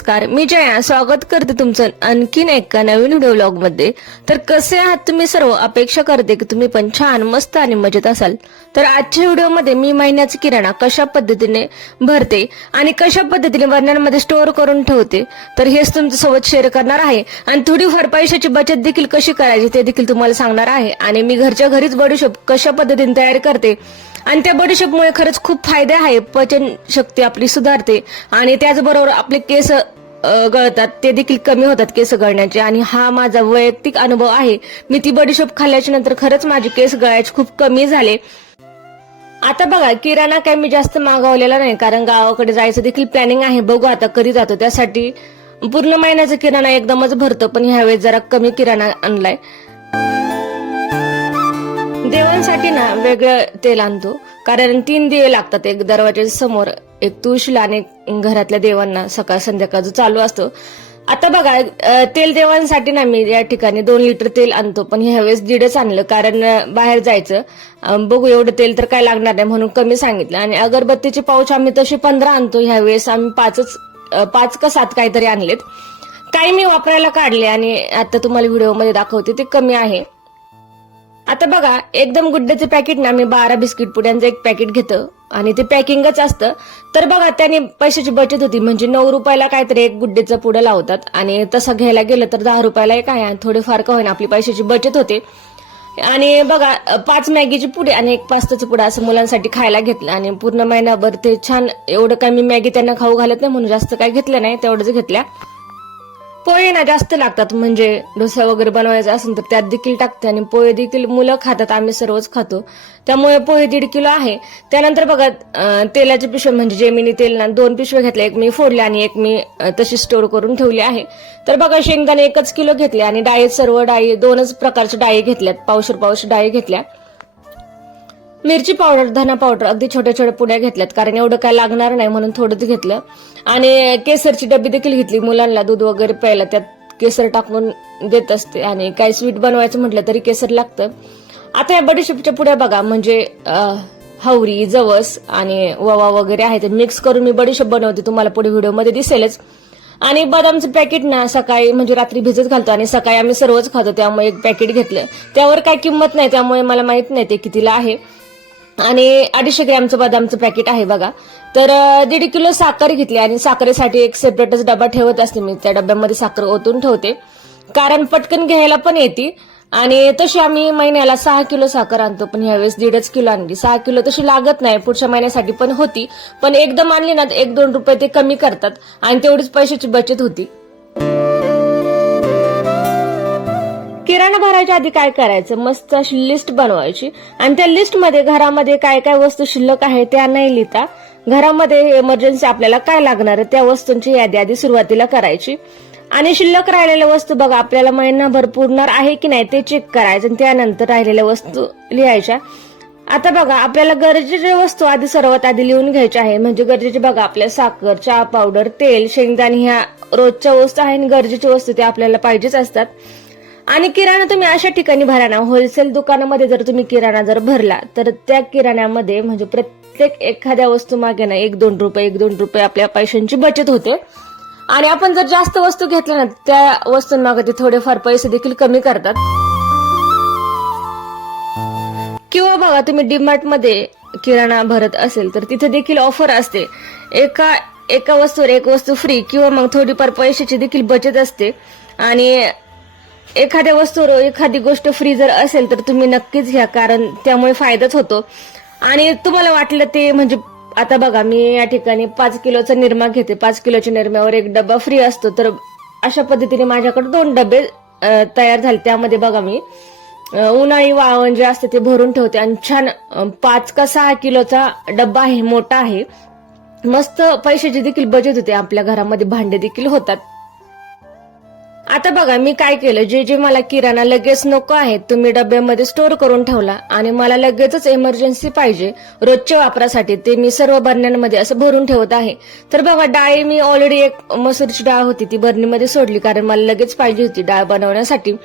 नमस्कार मी जया. स्वागत करते तुमचं आणखीन एका नवीन व्हिडिओ ब्लॉगमध्ये. तर कसे आहात तुम्ही सर्व? अपेक्षा करते की तुम्ही पण छान मस्त आणि मजेत असाल. तर आजच्या व्हिडिओमध्ये मी महिन्याचा किराणा कशा पद्धतीने भरते आणि कशा पद्धतीने बर्नरमध्ये स्टोअर करून ठेवते तर हेच तुमच्यासोबत शेअर करणार आहे. आणि थोडीफार पैशाची बचत देखील कशी करायची ते देखील तुम्हाला सांगणार आहे. आणि मी घरच्या घरीच बडीशोप कशा पद्धतीने तयार करते आणि त्या बडीशेपमुळे खरंच खूप फायदे आहे पचन शक्ती आपली सुधारते. आणि त्याचबरोबर आपले केस गळतात ते देखील कमी होतात केस गळण्याचे. आणि हा माझा वैयक्तिक अनुभव आहे. मी ती बडीशेप खाल्ल्याच्या नंतर खरंच माझे केस गळायचे खूप कमी झाले. आता बघा किराणा काही मी जास्त मागवलेला नाही कारण गावाकडे जायचं देखील प्लॅनिंग आहे. बघू आता कधी जातो. त्यासाठी पूर्ण महिन्याचा किराणा एकदमच भरतो पण ह्यावेळेस जरा कमी किराणा आणलाय. देवांसाठी ना वेगळं तेल आणतो. कारण तीन दिवे लागतात एक दरवाजाच्या समोर एक तुळशीला आणि घरातल्या देवांना सकाळ संध्याकाळ जो चालू असतो. आता बघा तेल देवांसाठी ना मी या ठिकाणी दोन लिटर तेल आणतो. पण ह्यावेळेस दीडच आणलं कारण बाहेर जायचं. बघू एवढं तेल तर काय लागणार नाही म्हणून कमी सांगितलं. आणि अगरबत्तीचे पाऊच आम्ही तसे पंधरा आणतो. ह्यावेळेस आम्ही पाचच पाच का सात काहीतरी आणलेत. काही मी वापरायला काढले आणि आता तुम्हाला व्हिडिओमध्ये दाखवते ते कमी आहे. आता बघा एकदम गुड्ड्याचं पॅकेट ना मी बारा बिस्किट पुड्यांचं एक पॅकेट घेतं. आणि ते पॅकिंगच असतं. तर बघा त्याने पैशाची बचत होती. म्हणजे नऊ रुपयाला काहीतरी एक गुड्डेचं पुढं लावतात. आणि तसं घ्यायला गेलं तर दहा रुपयाला एक आहे. आणि थोडेफार का होईना आपली पैशाची बचत होते. आणि बघा पाच मॅगीची पुढे आणि एक पास्ताचं पुढे असं मुलांसाठी खायला घेतलं. आणि पूर्ण महिनाभर ते छान एवढं काय मी मॅगी त्यांना खाऊ घालत नाही म्हणून जास्त काय घेतलं नाही तेवढंच घेतल्या. पोहे ना जास्त लागतात म्हणजे डोसा वगैरे बनवायचा असेल तर त्यात देखील टाकते आणि पोहे देखील मुलं खातात आम्ही सर्वच खातो. त्यामुळे पोहे दीड किलो आहे. त्यानंतर बघा तेलाचे पिशवे म्हणजे जेमिनी तेल ना दोन पिशवे घेतले एक मी फोडले आणि एक मी तशी स्टोर करून ठेवली आहे. तर बघा शेंगदाणे एकच किलो घेतले आणि डाळीत सर्व डाळी दोनच प्रकारच्या डाळी घेतल्यात पावशर पावशर डाळी घेतल्या. मिरची पावडर धना पावडर अगदी छोट्या छोट्या पुड्या घेतल्यात कारण एवढं काय लागणार नाही म्हणून थोडंच घेतलं. आणि केसरची डबी देखील घेतली मुलांना दूध वगैरे प्यायला त्यात केसर टाकून देत असते. आणि काही स्वीट बनवायचं म्हटलं तरी केसर लागतं. आता या बडीशेपच्या पुड्या बघा म्हणजे हवरी जवस आणि ववा वगैरे आहे ते मिक्स करून मी बडीशेप बनवते तुम्हाला पुढे व्हिडिओमध्ये दिसेलच. आणि बदामचं पॅकेट ना सकाळी म्हणजे रात्री भिजत घालतो आणि सकाळी आम्ही सर्वच खातो त्यामुळे एक पॅकेट घेतलं. त्यावर काय किंमत नाही त्यामुळे मला माहीत नाही ते कितीला आहे. आणि अडीचशे ग्रॅमचं बदामचं पॅकेट आहे बघा. तर दीड किलो साखर घेतली आणि साखरेसाठी एक सेपरेटच डबा ठेवत असते मी. त्या डब्यामध्ये साखर ओतून ठेवते. कारण पटकन घ्यायला पण येते. आणि तशी आम्ही महिन्याला सहा किलो साखर आणतो पण ह्यावेळेस दीडच किलो आणली. सहा किलो तशी लागत नाही पुढच्या महिन्यासाठी पण होती. पण एकदम आणली ना तर एक दोन रुपये ते कमी करतात. आणि तेवढीच पैशाची बचत होती. किराणा भरायच्या आधी काय करायचं? मस्त अशी लिस्ट बनवायची. आणि त्या लिस्टमध्ये घरामध्ये काय काय वस्तू शिल्लक आहे त्या नाही लिहिता. घरामध्ये इमर्जन्सी आपल्याला काय लागणार आहे त्या वस्तूंची यादी आधी सुरुवातीला करायची. आणि शिल्लक राहिलेल्या वस्तू बघा आपल्याला महिनाभर पुरणार आहे की नाही ते चेक करायचं आणि त्यानंतर राहिलेल्या वस्तू लिहायच्या. आता बघा आपल्याला गरजेच्या वस्तू आधी सर्वात आधी लिहून घ्यायच्या आहे. म्हणजे गरजेचे बघा आपल्या साखर चहा पावडर तेल शेंगदाणे ह्या रोजच्या वस्तू आहे आणि गरजेच्या वस्तू त्या आपल्याला पाहिजेच असतात. आणि किराणा तुम्ही अशा ठिकाणी भरा ना. होलसेल दुकानामध्ये जर तुम्ही किराणा जर भरला तर त्या किराण्यामध्ये म्हणजे प्रत्येक एखाद्या वस्तू मागे ना एक दोन रुपये एक दोन रुपये आपल्या पैशांची बचत होते. आणि आपण जर जास्त वस्तू घेतल्या ना त्या वस्तूंमागे ते थोडेफार पैसे देखील कमी करतात. किंवा बघा तुम्ही डीमार्टमध्ये किराणा भरत असेल तर तिथे देखील ऑफर असते. एका एका वस्तूवर एक वस्तू फ्री किंवा मग थोडीफार पैशाची देखील बचत असते. आणि एखाद्या वस्तूवर एखादी गोष्ट फ्री जर असेल तर तुम्ही नक्कीच घ्या कारण त्यामुळे फायदाच होतो. आणि तुम्हाला वाटलं ते म्हणजे आता बघा मी या ठिकाणी पाच किलोचा निरमा घेते. पाच किलोच्या निरम्यावर एक डबा फ्री असतो. तर अशा पद्धतीने माझ्याकडे दोन डबे तयार झाले. त्यामध्ये बघा मी उन्हाळी वाळवण जे असते ते भरून ठेवते. आणि छान पाच का सहा किलोचा डब्बा आहे मोठा आहे. मस्त पैशाची देखील बचत होते. आपल्या घरामध्ये भांडे देखील होतात. आता बघा मी काय केलं? जे जे मला किराणा लगेच नको आहे तुम्ही डब्यामध्ये स्टोअर करून ठेवला आणि मला लगेचच इमर्जन्सी पाहिजे रोजच्या वापरासाठी ते मी सर्व बरण्यांमध्ये असं भरून ठेवत आहे. तर बघा डाळ मी ऑलरेडी एक मसूरची डाळ होती ती बरणीमध्ये सोडली कारण मला लगेच पाहिजे होती डाळ बनवण्यासाठी.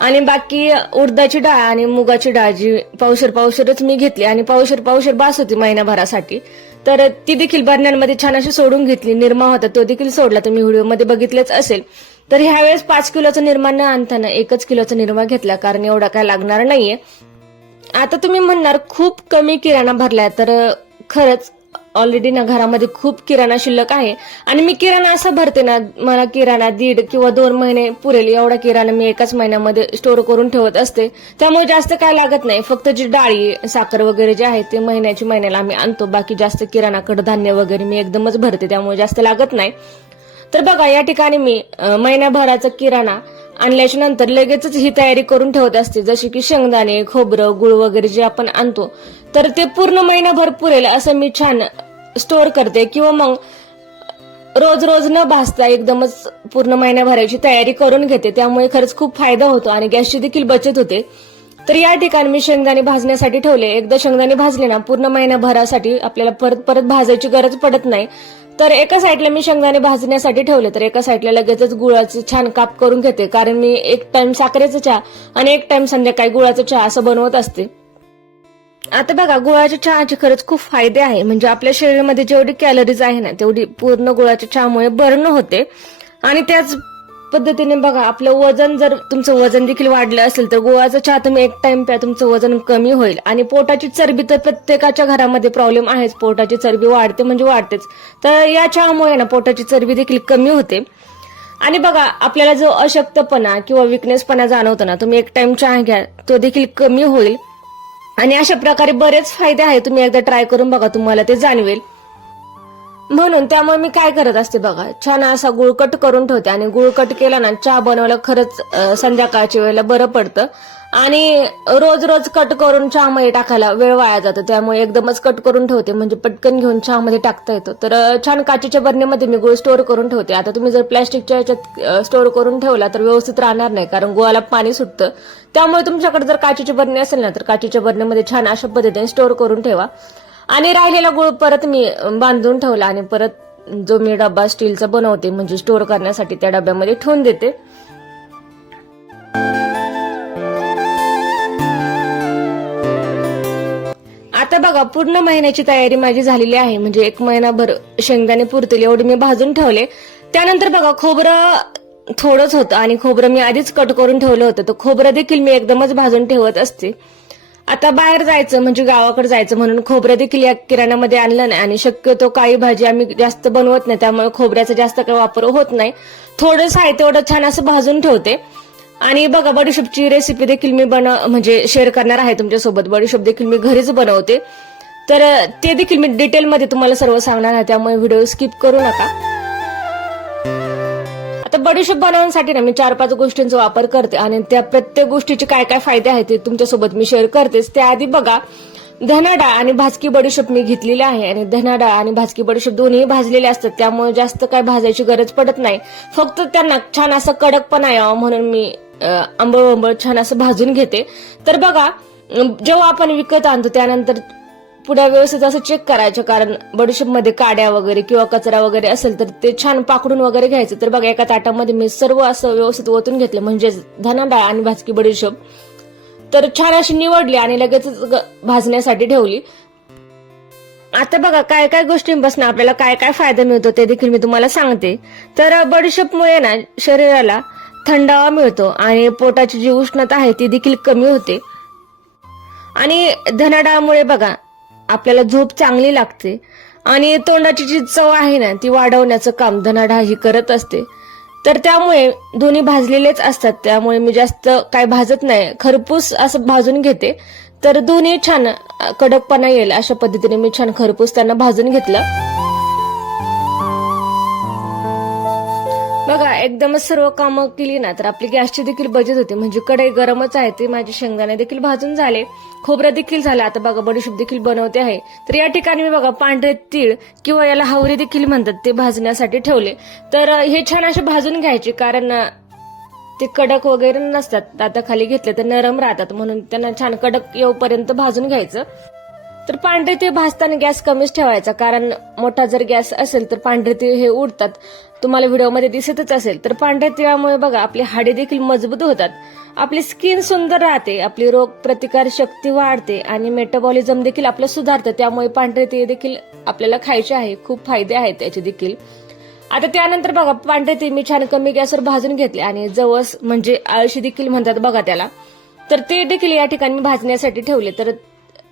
आणि बाकी उडदाची डाळ आणि मुगाची डाळ जी पावशर पावशरच मी घेतली आणि पावशर पावशर बास होती महिनाभरासाठी. तर ती देखील बरण्यांमध्ये छान अशी सोडून घेतली निर्मा होता तो देखील सोडला तुम्ही व्हिडिओमध्ये बघितलेच असेल. तर ह्यावेळेस पाच किलोचा निर्मा न आणताना एकच किलोचा निर्मा घेतला कारण एवढा काय लागणार नाहीये. आता तुम्ही म्हणणार खूप कमी किराणा भरलाय तर खरंच ऑलरेडी ना घरामध्ये खूप किराणा शिल्लक आहे. आणि मी किराणा असं भरते ना मला किराणा दीड किंवा दोन महिने पुरेल एवढा किराणा मी एकाच महिन्यामध्ये स्टोअर करून ठेवत असते. त्यामुळे जास्त काय लागत नाही फक्त जी डाळी साखर वगैरे जे आहे ते महिन्याची महिन्याला आम्ही आणतो. बाकी जास्त किराणा कडधान्य वगैरे मी एकदमच भरते त्यामुळे जास्त लागत नाही. तर बघा या ठिकाणी मी महिन्याभराचा महिनाभराचा किराणा आणल्याच्या नंतर लगेचच ही तयारी करून ठेवत असते. जसे की शेंगदाणे खोबरं गुळ वगैरे जे आपण आणतो तर ते पूर्ण महिनाभर पुरेल असं मी छान स्टोअर करते. किंवा मग रोज रोज न भासता एकदमच पूर्ण महिन्याभराची तयारी करून घेते. त्यामुळे खरंच खूप फायदा होतो आणि गॅसची देखील बचत होते. तर या ठिकाणी मी शेंगदाणे भाजण्यासाठी ठेवले. एकदा शेंगदाणे भाजले ना पूर्ण महिनाभरासाठी आपल्याला परत परत भाजायची गरज पडत नाही. तर एका साईडला मी शेंगदाणे भाजण्यासाठी ठेवले तर एका साईडला लगेचच गुळाचे छान काप करून घेते कारण मी एक टाइम साखरेचा चहा आणि एक टाइम संध्याकाळी गुळाचा चहा असं बनवत असते. आता बघा गुळाच्या चहाचे खरंच खूप फायदे आहे. म्हणजे आपल्या शरीरामध्ये जेवढी कॅलरीज आहे ना तेवढी पूर्ण गुळाच्या चहामुळे बर्न होते. आणि त्याच पद्धतीने बघा आपलं वजन जर तुमचं वजन देखील वाढलं असेल तर गुळाचा चहा तुम्ही एक टाइम प्या तुमचं वजन कमी होईल. आणि पोटाची चरबी तर प्रत्येकाच्या घरामध्ये प्रॉब्लेम आहेच. पोटाची चरबी वाढते म्हणजे वाढतेच. तर या चहामुळे ना पोटाची चरबी देखील कमी होते. आणि बघा आपल्याला जो अशक्तपणा किंवा विकनेसपणा जाणवतो ना तुम्ही एक टाइम चहा घ्या तो देखील कमी होईल. आणि अशा प्रकारे बरेच फायदे आहेत. तुम्ही एकदा ट्राय करून बघा तुम्हाला ते जाणवेल. म्हणून त्यामुळे मी काय करत असते बघा छान असा गुळकट करून ठेवते आणि गुळकट केला ना चहा बनवायला खरंच संध्याकाळच्या वेळेला बरं पडतं. आणि रोज रोज कट करून चहामध्ये टाकायला वेळ वाया जातो त्यामुळे एकदमच कट करून ठेवते म्हणजे पटकन घेऊन चहामध्ये टाकता येतो. तर छान काचेच्या बरणीमध्ये मी गुळ स्टोअर करून ठेवते. आता तुम्ही जर प्लॅस्टिकच्या याच्यात स्टोअर करून ठेवला तर व्यवस्थित राहणार नाही कारण गुळाला पाणी सुटतं. त्यामुळे तुमच्याकडे जर काचेची बरणी असेल ना तर काचेच्या बरणीमध्ये छान अशा पद्धतीने स्टोअर करून ठेवा. आणि राहिलेला गुळ परत मी बांधून ठेवला आणि परत जो मी डब्बा स्टीलचा बनवते म्हणजे स्टोअर करण्यासाठी त्या डब्यामध्ये ठेवून देते. आता बघा पूर्ण महिन्याची तयारी माझी झालेली आहे. म्हणजे एक महिनाभर शेंगदाणे पुरतील एवढे मी भाजून ठेवले. त्यानंतर बघा खोबरं थोडंच होतं आणि खोबरं मी आधीच कट करून ठेवलं होतं. तर खोबरं देखील मी एकदमच भाजून ठेवत असते. आता बाहेर जायचं म्हणजे गावाकडे जायचं म्हणून खोबरं देखील या किराण्यामध्ये आणलं नाही. आणि शक्यतो काही भाजी आम्ही जास्त बनवत नाही त्यामुळे खोबऱ्याचा जास्त काही वापर होत नाही. थोडंसं आहे तेवढं छान असं भाजून ठेवते. आणि बघा बडीशोपची रेसिपी देखील मी बन म्हणजे शेअर करणार आहे तुमच्यासोबत. बडीशोप देखील मी घरीच बनवते. तर ते देखील मी डिटेलमध्ये तुम्हाला सर्व सांगणार आहे त्यामुळे व्हिडिओ स्किप करू नका. बडीशेप बनवण्यासाठी ना मी चार पाच गोष्टींचा वापर करते आणि त्या प्रत्येक गोष्टीचे काय काय फायदे आहेत ते तुमच्यासोबत मी शेअर करतेच. त्याआधी बघा धनाडाळ आणि भाजकी बडीशेप मी घेतलेली आहे आणि धनाडाळ आणि भाजकी बडीशेप दोन्ही भाजलेले असतात. त्यामुळे जास्त काय भाजायची गरज पडत नाही. फक्त त्यांना छान असं कडकपणा यावं म्हणून मी आंबळ आंबळ छान असं भाजून घेते. तर बघा जेव्हा आपण विकत आणतो त्यानंतर पुढे व्यवस्थित असं चेक करायचं कारण बडीशेपमध्ये काड्या वगैरे किंवा कचरा वगैरे असेल तर ते छान पाकडून वगैरे घ्यायचं. तर बघा एका ताटामध्ये मी सर्व असं व्यवस्थित ओतून घेतलं म्हणजे धनाडाळ आणि भाजकी बडीशेप. तर छान अशी निवडली आणि लगेच भाजण्यासाठी ठेवली. आता बघा काय काय गोष्टींपासून आपल्याला काय काय फायदा मिळतो ते देखील मी तुम्हाला सांगते. तर बडीशेपमुळे ना शरीराला थंडावा मिळतो आणि पोटाची जी उष्णता आहे ती देखील कमी होते. आणि धनाडाळामुळे बघा आपल्याला झोप चांगली लागते. आणि तोंडाची जी चव आहे ना ती वाढवण्याचं काम धनाढा ही करत असते. तर त्यामुळे दोन्ही भाजलेलेच असतात. त्यामुळे मी जास्त काय भाजत नाही. खरपूस असं भाजून घेते. तर दोन्ही छान कडकपणा येईल अशा पद्धतीने मी छान खरपूस त्यांना भाजून घेतलं. बघा एकदमच सर्व कामं केली ना तर आपली गॅसची देखील बचत होते. म्हणजे कढई गरमच आहे ते माझे शेंगदाणे देखील भाजून झाले. खोबरं देखील झालं. आता बघा बडीशूप देखील बनवते आहे. तर या ठिकाणी मी बघा पांढरे तीळ किंवा याला हावरी देखील म्हणतात ते भाजण्यासाठी ठेवले. तर हे छान असे भाजून घ्यायचे कारण ते कडक वगैरे नसतात. आता खाली घेतले तर नरम राहतात म्हणून त्यांना छान कडक येऊपर्यंत भाजून घ्यायचं. तर पांढरे ते भाजताना गॅस कमीच ठेवायचा कारण मोठा जर गॅस असेल तर पांढरे ते हे उडतात. तुम्हाला व्हिडिओमध्ये दिसतच असेल तर पांढऱ्या तिळामुळे बघा आपली हाडे देखील मजबूत होतात. आपली स्किन सुंदर राहते आपली रोग प्रतिकार शक्ती वाढते आणि मेटाबॉलिझम देखील आपलं सुधारतं त्यामुळे पांढरे तीळ देखील आपल्याला खायचे आहे खूप फायदे आहेत त्याचे देखील. आता त्यानंतर बघा पांढरे तीळ मी छान कमी गॅसवर भाजून घेतले आणि जवस म्हणजे आळशी देखील म्हणतात बघा त्याला. तर ते देखील या ठिकाणी भाजण्यासाठी ठेवले तर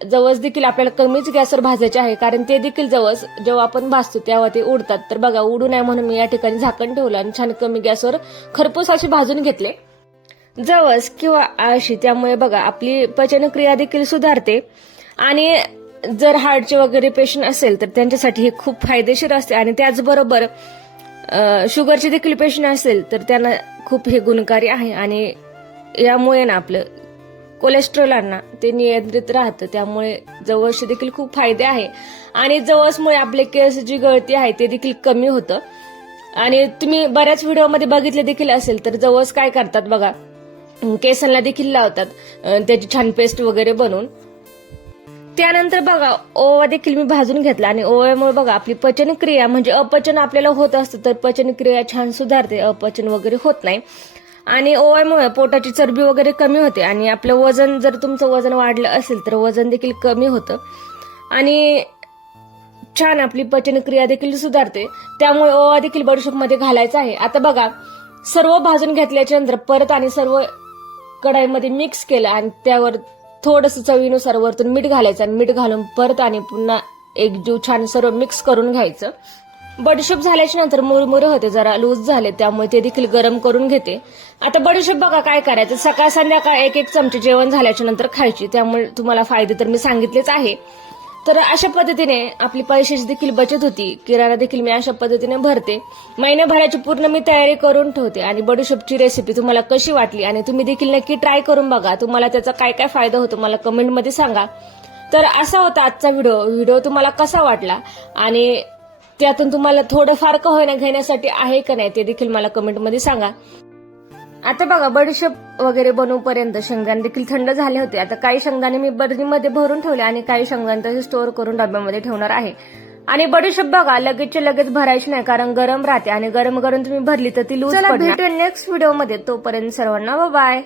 जवस देखील आपल्याला कमीच गॅसवर भाजायचे आहे कारण ते देखील जवस जेव्हा आपण भाजतो तेव्हा ते उडतात. तर बघा उडू नये म्हणून मी या ठिकाणी झाकण ठेवलं आणि छान कमी गॅसवर खरपूस असे भाजून घेतले. जवस किंवा आळशी त्यामुळे बघा आपली पचनक्रिया देखील सुधारते. आणि जर हार्टचे वगैरे पेशंट असेल तर त्यांच्यासाठी हे खूप फायदेशीर असते. आणि त्याचबरोबर शुगरचे देखील पेशंट असेल तर त्यांना खूप हे गुणकारी आहे. आणि यामुळे ना आपलं कोलेस्ट्रॉलांना ते नियंत्रित राहतं. त्यामुळे जवसचे देखील खूप फायदे आहे. आणि जवसमुळे आपले केस जी गळती आहे ते देखील कमी होतं. आणि तुम्ही बऱ्याच व्हिडिओमध्ये बघितले देखील असेल तर जवस काय करतात बघा. केसांना देखील लावतात. त्याची छान पेस्ट वगैरे बनवून. त्यानंतर बघा ओवा देखील मी भाजून घेतला. आणि ओव्यामुळे बघा आपली पचनक्रिया म्हणजे अपचन आपल्याला होत असतं तर पचनक्रिया छान सुधारते अपचन वगैरे होत नाही. आणि ओव्यामुळे पोटाची चरबी वगैरे कमी होते आणि आपलं वजन जर तुमचं वजन वाढलं असेल तर वजन देखील कमी होतं. आणि छान आपली पचनक्रिया देखील सुधारते. त्यामुळे ओवा देखील बडीशोपमध्ये घालायचा आहे. आता बघा सर्व भाजून घेतल्याच्या नंतर परत आणि सर्व कढाईमध्ये मिक्स केलं आणि त्यावर थोडंसं चवीनुसार वरतून मीठ घालायचं आणि मीठ घालून परत आणि पुन्हा एक जीव छान सर्व मिक्स करून घ्यायचं. बडीशेप झाल्याच्यानंतर मुरमुरे होते जरा लूज झाले त्यामुळे ते देखील गरम करून घेते. आता बडीशेप बघा काय करायचं. सकाळ संध्याकाळ एक एक चमचे जेवण झाल्याच्यानंतर खायची. त्यामुळे तुम्हाला फायदे तर मी सांगितलेच आहे. तर अशा पद्धतीने आपली पैशाची देखील बचत होती. किराणा देखील मी अशा पद्धतीने भरते. महिन्याभराची पूर्ण मी तयारी करून ठेवते. आणि बडीशोपची रेसिपी तुम्हाला कशी वाटली आणि तुम्ही देखील नक्की ट्राय करून बघा. तुम्हाला त्याचा काय काय फायदा होतो मला कमेंटमध्ये सांगा. तर असा होता आजचा व्हिडिओ व्हिडिओ तुम्हाला कसा वाटला? आणि त्यातून तुम्हाला थोडंफार का होईना घेण्यासाठी आहे का नाही ते देखील मला कमेंटमध्ये सांगा. आता बघा बडीशेप वगैरे बनवूपर्यंत शेंगदाणे देखील थंड झाले होते. आता काही शेंगदाणे मी बरणीमध्ये भरून ठेवले आणि काही शेंगदाणे तसे स्टोअर करून डब्यामध्ये ठेवणार आहे. आणि बडीशेप बघा लगेचच्या लगेच भरायची नाही कारण गरम राहते आणि गरम गरम तुम्ही भरली तर ती लूज नेक्स्ट व्हिडिओमध्ये तोपर्यंत सर्वांना बाय